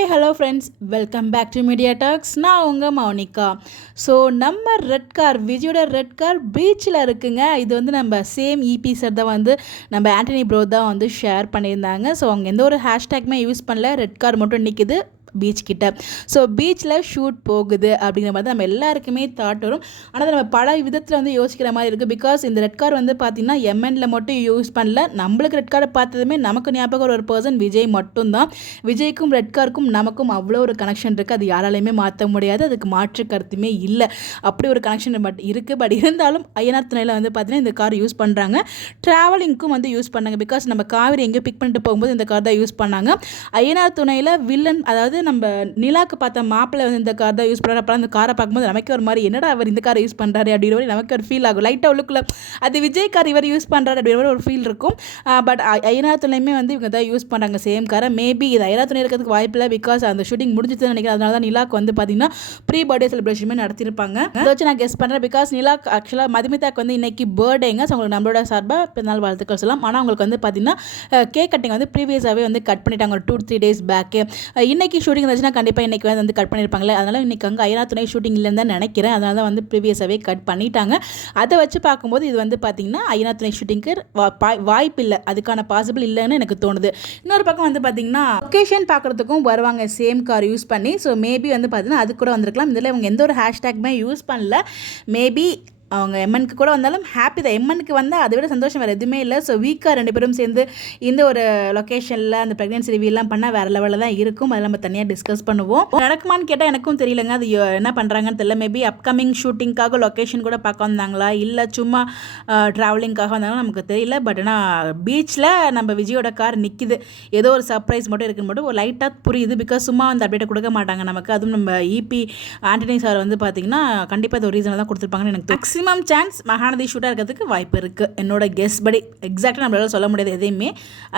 Hi hello friends, welcome back to media talks. நான் உங்கள் Mounika. So நம்ம ரெட் கார், விஜயோட ரெட் கார் பீச்சில் இருக்குங்க. இது வந்து நம்ம சேம் இபி சார் தான் வந்து நம்ம ஆண்டனி ப்ரோ தான் வந்து ஷேர் பண்ணியிருந்தாங்க. ஸோ அவங்க எந்த ஒரு ஹேஷ்டேக்குமே யூஸ் பண்ணல, ரெட் கார் மட்டும் நிற்கிது பீச் கிட்ட. ஸோ பீச்சில் ஷூட் போகுது அப்படிங்கிற மாதிரி நம்ம எல்லாருக்குமே தாட் வரும். ஆனால் நம்ம பல விதத்தில் வந்து யோசிக்கிற மாதிரி இருக்குது. பிகாஸ் இந்த ரெட் கார் வந்து பார்த்திங்கன்னா எம்என்ல மட்டும் யூஸ் பண்ணல. நம்மளுக்கு ரெட் காரை பார்த்ததுமே நமக்கு ஞாபகம் ஒரு பர்சன் விஜய் மட்டும்தான். விஜய்க்கும் ரெட் காருக்கும் நமக்கும் அவ்வளோ ஒரு கனெக்ஷன் இருக்குது. அது யாராலையுமே மாற்ற முடியாது. அதுக்கு மாற்று கருத்துமே இல்லை. அப்படி ஒரு கனெக்ஷன் இருக்குது. பட் இருந்தாலும் ஐயனார் துணையில் வந்து பார்த்திங்கன்னா இந்த கார் யூஸ் பண்ணுறாங்க. ட்ராவலிங்க்கும் வந்து யூஸ் பண்ணாங்க. பிகாஸ் நம்ம காவிரி எங்கேயோ பிக் பண்ணிட்டு போகும்போது இந்த கார் தான் யூஸ் பண்ணாங்க. ஐயனார் துணையில் வில்லன், அதாவது நம்ம நிலாக்கு பார்த்த மாப்பிள்ளை வந்து இந்த கார் தான் யூஸ் பண்ணுறாரு. அப்புறம் அந்த காரை பார்க்கும்போது நமக்கு ஒரு மாதிரி என்னடா அவர் இந்த காரை யூஸ் பண்ணுறாரு அப்படிங்கிற மாதிரி நமக்கு ஒரு ஃபீல் ஆகும். லைட்டாக உள்ளுக்குள்ள அது விஜய் கார் இவர் யூஸ் பண்ணுறாரு அப்படிங்கிற மாதிரி ஒரு ஃபீல் இருக்கும். பட் ஐயனார் துணையுமே வந்து இவங்க தான் யூஸ் பண்ணுறாங்க சேம் காரை. மேபி இது ஐயனார் துணை இருக்கிறதுக்கு வாய்ப்பு இல்லை. பிகாஸ் அந்த ஷூட்டிங் முடிஞ்சதுன்னு நினைக்கிறேன். அதனால தான் நிலாக்கு வந்து பார்த்தீங்கன்னா ப்ரீ பர்த்டே செலிப்ரேஷனுமே நடத்திருப்பாங்க. அதை வச்சு நான் கெஸ் பண்ணுறேன். பிகாஸ் நிலாக்கு ஆக்சுவலாக மதுமிதாக்கு வந்து இன்னைக்கு பர்த்டேங்க. ஸோ உங்களுக்கு நம்மளோட சார்பாக பிறந்தநாள் வாழ்த்துக்கள் சொல்லலாம். ஆனால் அவங்களுக்கு வந்து பார்த்தீங்கன்னா கேக் கட்டிங் வந்து ப்ரீவியஸாகவே வந்து கட் பண்ணிட்டாங்க ஒரு 2-3 days பேக்கு. இன்னைக்கு ஷூட்டிங் இருந்துச்சுன்னா கண்டிப்பாக இன்றைக்கி வந்து கட் பண்ணியிருப்பாங்களே. அதனால் இன்றைக்கி அங்கே ஐயனார் துணை ஷூட்டிங் இல்லைன்னு தான் நினைக்கிறேன். அதனால தான் வந்து ப்ரீவியஸாகவே கட் பண்ணிட்டாங்க. அதை வச்சு பார்க்கும்போது இது வந்து பார்த்திங்கன்னா ஐயனார் துணை ஷூட்டிங்க்கு வாய்ப்பு இல்லை, அதுக்கான பாசிபிள் இல்லைன்னு எனக்கு தோணுது. இன்னொரு பக்கம் வந்து பார்த்திங்கன்னா லொக்கேஷன் பார்க்குறதுக்கும் வருவாங்க சேம் கார் யூஸ் பண்ணி. ஸோ மேபி வந்து பார்த்திங்கன்னா அது கூட வந்திருக்கலாம். இதில் இவங்க எந்த ஒரு ஹேஷ்டேக்குமே யூஸ் பண்ணல. மேபி அவங்க எம்எனுக்கு கூட வந்தாலும் ஹாப்பி தான். எம்எனுக்கு வந்தால் அதை விட சந்தோஷம் வேறு எதுவுமே இல்லை. ஸோ வீக்காக 2 பேரும் சேர்ந்து இந்த ஒரு லொக்கேஷனில் அந்த ப்ரெக்னென்சி ரிவியூலாம் பண்ணால் வேறு லெவலில் தான் இருக்கும். அதில் நம்ம தனியாக டிஸ்கஸ் பண்ணுவோம். நடக்குமான்னு கேட்டால் எனக்கும் தெரியலங்க. அது என்ன பண்ணுறாங்கன்னு தெரியல. மேபி அப்கமிங் ஷூட்டிங்காக லொக்கேஷன் கூட பார்க்க வந்தாங்களா, இல்லை சும்மா ட்ராவலிங்காக வந்தாங்களா நமக்கு தெரியல. பட் ஆனால் பீச்சில் நம்ம விஜயோட கார் நிற்கிது. ஏதோ ஒரு சர்ப்ரைஸ் மட்டும் இருக்குன்னு மட்டும் ஒரு லைட்டாக புரியுது. பிகாஸ் சும்மா அந்த அப்டேட்டை கொடுக்க மாட்டாங்க நமக்கு. அதுவும் நம்ம இபி ஆண்டனி சார் வந்து பார்த்திங்கன்னா கண்டிப்பாக இது ஒரு ரீசனாக தான் கொடுத்துருப்பாங்கன்னு எனக்கு மேக்ஸிமம் சான்ஸ் மகாநதி ஷூட்டாக இருக்கிறதுக்கு வாய்ப்பு இருக்குது. என்னோட கெஸ் படி எக்ஸாக்டாக நம்மளால சொல்ல முடியாது. எதையுமே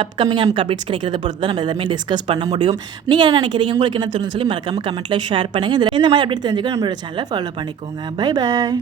அப்கமிங் நமக்கு அப்டேட்ஸ் கிடைக்கிறத பொறுத்து தான் நம்ம எல்லாமே டிஸ்கஸ் பண்ண முடியும். நீங்கள் என்ன நினைக்கிறீங்க, உங்களுக்கு என்ன தோணுன்னு சொல்லி மறக்காமல் கமெண்ட்டில் ஷேர் பண்ணுங்கள். இந்த மாதிரி அப்டேட் தெரிஞ்சுக்க நம்மளோட சேனலை ஃபாலோ பண்ணிக்கோங்க. Bye bye.